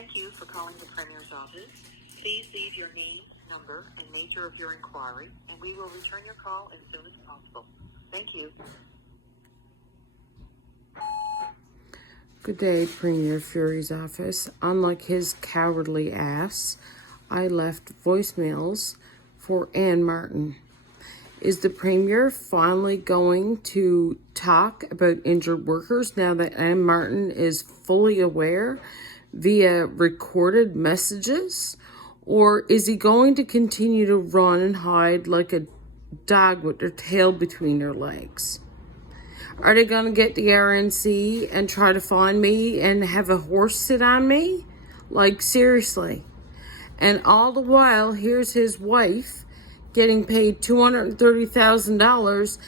Thank you for calling the Premier's office. Please leave your name, number, and nature of your inquiry, and we will return your call as soon as possible. Thank you. Good day, Premier Furey's office. Unlike his cowardly ass, I left voicemails for Ann Martin. Is the Premier finally going to talk about injured workers now that Ann Martin is fully aware via recorded messages? Or is he going to continue to run and hide like a dog with their tail between their legs? Are they going to get the RNC and try to find me and have a horse sit on me? Like, seriously. And all the while, here's his wife getting paid $230,000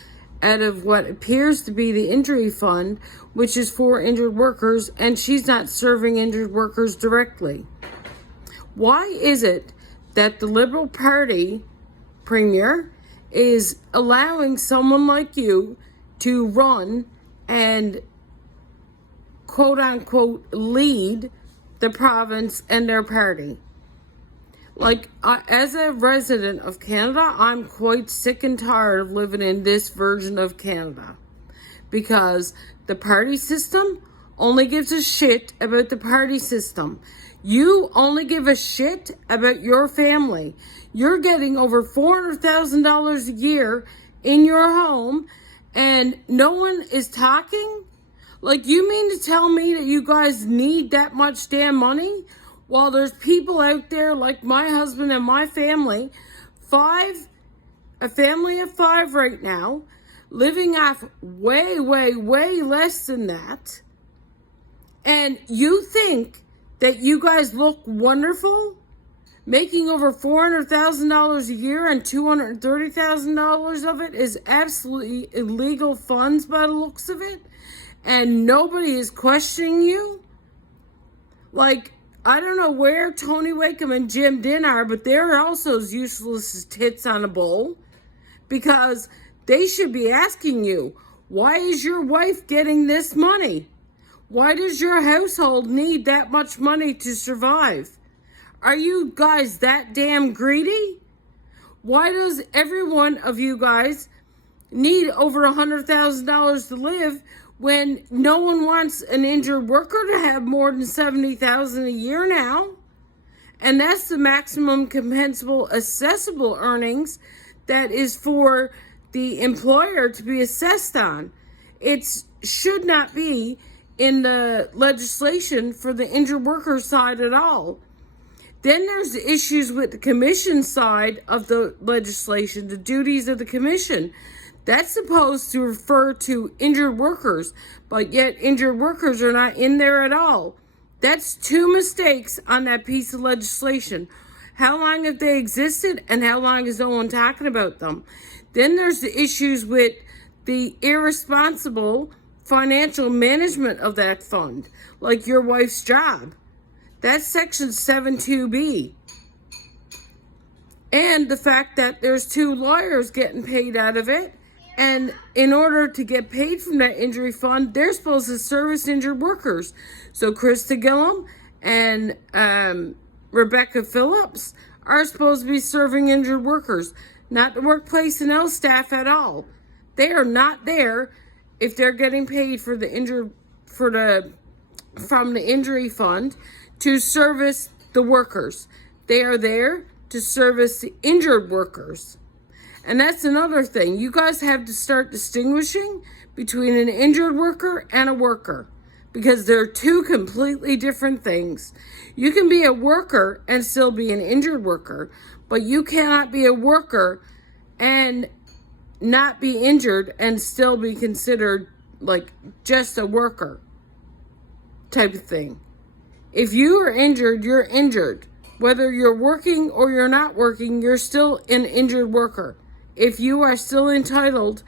out of what appears to be the injury fund, which is for injured workers, and she's not serving injured workers directly. Why is it that the Liberal Party, Premier, is allowing someone like you to run and quote-unquote lead the province and their party? Like, as a resident of Canada, I'm quite sick and tired of living in this version of Canada, because the party system only gives a shit about the party system. You only give a shit about your family. You're getting over $400,000 a year in your home, and no one is talking? Like, you mean to tell me that you guys need that much damn money? While there's people out there like my husband and my family, a family of 5 right now, living off way, way, way less than that. And you think that you guys look wonderful? Making over $400,000 a year and $230,000 of it is absolutely illegal funds by the looks of it. And nobody is questioning you? Like, I don't know where Tony Wakeham and Jim Din are, but they're also as useless as tits on a bowl, because they should be asking you, why is your wife getting this money? Why does your household need that much money to survive? Are you guys that damn greedy? Why does every one of you guys need over $100,000 to live when no one wants an injured worker to have more than $70,000 a year now? And that's the maximum compensable assessable earnings that is for the employer to be assessed on. It should not be in the legislation for the injured worker side at all. Then there's the issues with the commission side of the legislation, the duties of the commission. That's supposed to refer to injured workers, but yet injured workers are not in there at all. That's 2 mistakes on that piece of legislation. How long have they existed, and how long is no one talking about them? Then there's the issues with the irresponsible financial management of that fund, like your wife's job. That's Section 72B. And the fact that there's 2 lawyers getting paid out of it. And in order to get paid from that injury fund, they're supposed to service injured workers. So Krista Gillum and Rebecca Phillips are supposed to be serving injured workers, not the workplace and health staff at all. They are not there if they're getting paid for the from the injury fund to service the workers. They are there to service the injured workers. And that's another thing. You guys have to start distinguishing between an injured worker and a worker, because they're 2 completely different things. You can be a worker and still be an injured worker, but you cannot be a worker and not be injured and still be considered like just a worker type of thing. If you are injured, you're injured. Whether you're working or you're not working, you're still an injured worker. If you are still entitled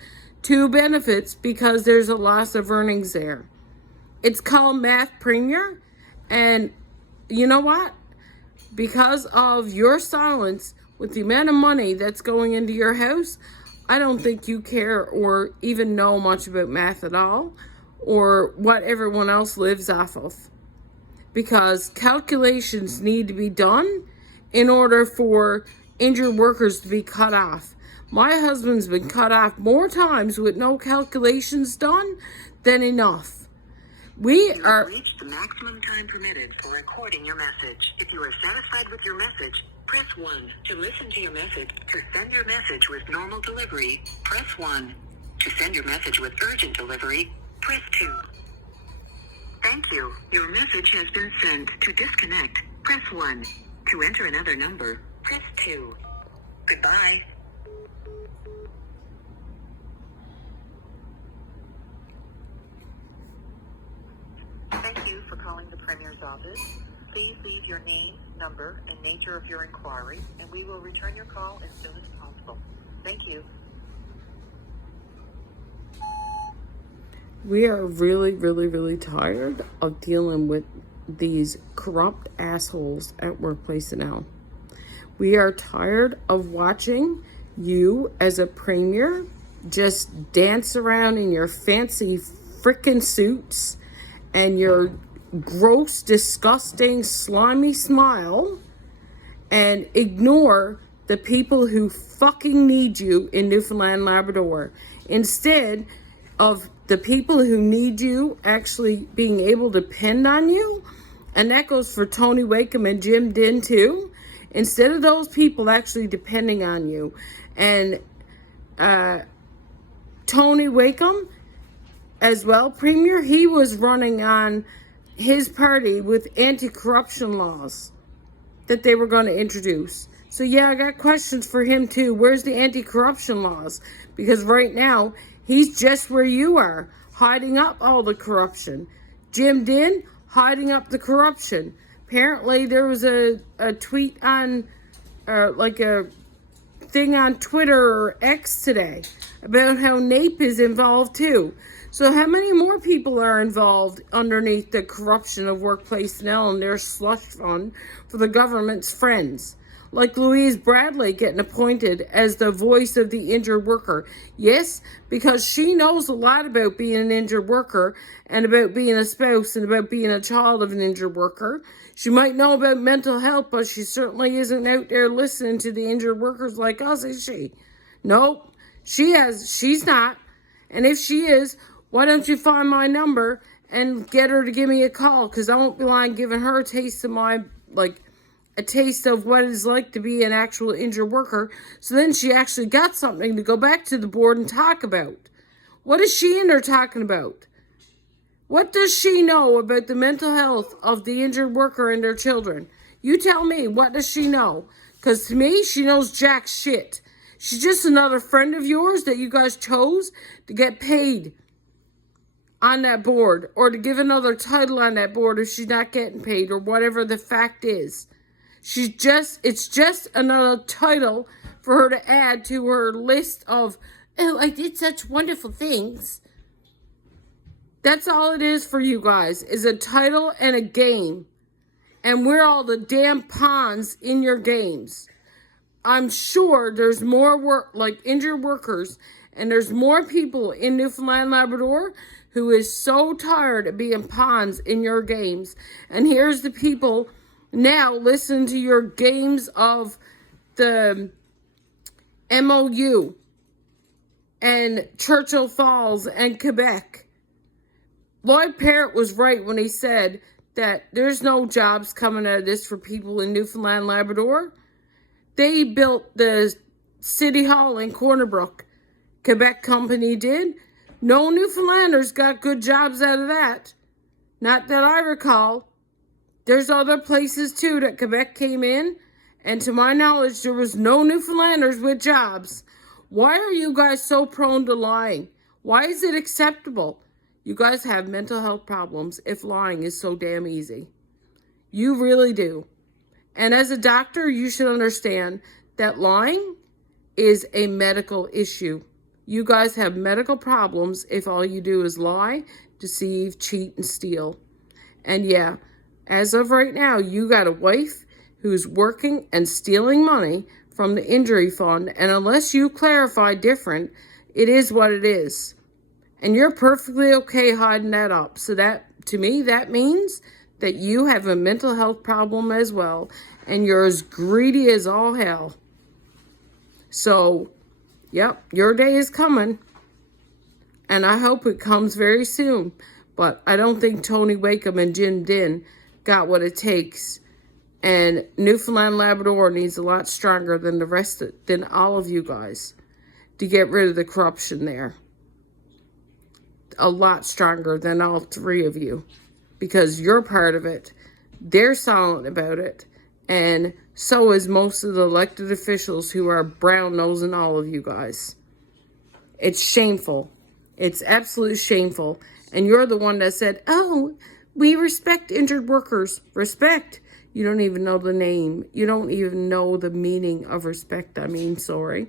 to benefits because there's a loss of earnings there. It's called math, Premier. And you know what? Because of your silence with the amount of money that's going into your house, I don't think you care or even know much about math at all, or what everyone else lives off of. because calculations need to be done in order for injured workers to be cut off. My husband's been cut off more times with no calculations done than enough. We You are... have reached the maximum time permitted for recording your message. If you are satisfied with your message, press 1 to listen to your message. To send your message with normal delivery, press 1. To send your message with urgent delivery, press 2. Thank you. Your message has been sent. To disconnect, press 1. To enter another number, press 2. Goodbye. Thank you for calling the Premier's office. Please leave your name, number, and nature of your inquiry, and we will return your call as soon as possible. Thank you. We are really, really, really tired of dealing with these corrupt assholes at Workplace Now. We are tired of watching you as a premier just dance around in your fancy frickin' suits and your gross, disgusting, slimy smile and ignore the people who fucking need you in Newfoundland, Labrador. Instead of the people who need you actually being able to depend on you, and that goes for Tony Wakeham and Jim Din too, instead of those people actually depending on you. And Tony Wakeham as well, Premier, he was running on his party with anti-corruption laws that they were going to introduce. So yeah, I got questions for him too. Where's the anti-corruption laws? Because right now, he's just where you are, hiding up all the corruption. Jim Din, hiding up the corruption. Apparently, there was a tweet on, like a thing on Twitter or X today about how NAPE is involved too. So how many more people are involved underneath the corruption of Workplace Now and their slush fund for the government's friends? Like Louise Bradley getting appointed as the voice of the injured worker. Yes, because she knows a lot about being an injured worker and about being a spouse and about being a child of an injured worker. She might know about mental health, but she certainly isn't out there listening to the injured workers like us, is she? Nope, she's not. And if she is, why don't you find my number and get her to give me a call? Because I won't be lying giving her a taste of a taste of what it's like to be an actual injured worker. So then she actually got something to go back to the board and talk about. What is she in there talking about? What does she know about the mental health of the injured worker and their children? You tell me, what does she know? Because to me, she knows jack shit. She's just another friend of yours that you guys chose to get paid on that board, or to give another title on that board if she's not getting paid, or whatever the fact is. It's just another title for her to add to her list of, oh, I did such wonderful things. That's all it is for you guys, is a title and a game. And we're all the damn pawns in your games. I'm sure there's more work, like injured workers, and there's more people in Newfoundland, Labrador who is so tired of being pawns in your games. And here's the people now listen to your games of the MOU and Churchill Falls and Quebec. Lloyd Parrott was right when he said that there's no jobs coming out of this for people in Newfoundland, Labrador. They built the City Hall in Corner Brook. Quebec company did. No Newfoundlanders got good jobs out of that. Not that I recall. There's other places too that Quebec came in, and to my knowledge, there was no Newfoundlanders with jobs. Why are you guys so prone to lying? Why is it acceptable? You guys have mental health problems if lying is so damn easy. You really do. And as a doctor, you should understand that lying is a medical issue. You guys have medical problems if all you do is lie, deceive, cheat, and steal. And yeah, as of right now, you got a wife who's working and stealing money from the injury fund. And unless you clarify different, it is what it is. And you're perfectly okay hiding that up. So that, to me, that means that you have a mental health problem as well, and you're as greedy as all hell. So, yep, your day is coming, and I hope it comes very soon. But I don't think Tony Wakeham and Jim Din got what it takes. And Newfoundland Labrador needs a lot stronger than than all of you guys to get rid of the corruption there. A lot stronger than all three of you, because you're part of it. They're silent about it, and so is most of the elected officials who are brown-nosing all of you guys. It's shameful. It's absolutely shameful. And you're the one that said, oh, we respect injured workers. Respect. You don't even know the name. You don't even know the meaning of respect. Sorry.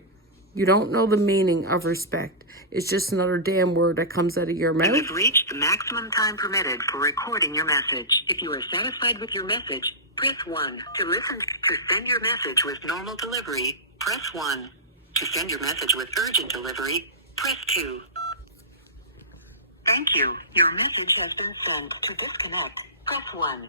You don't know the meaning of respect. It's just another damn word that comes out of your mouth. You have reached the maximum time permitted for recording your message. If you are satisfied with your message, press 1. To send your message with normal delivery, press 1. To send your message with urgent delivery, press 2. Thank you. Your message has been sent. To disconnect, press 1.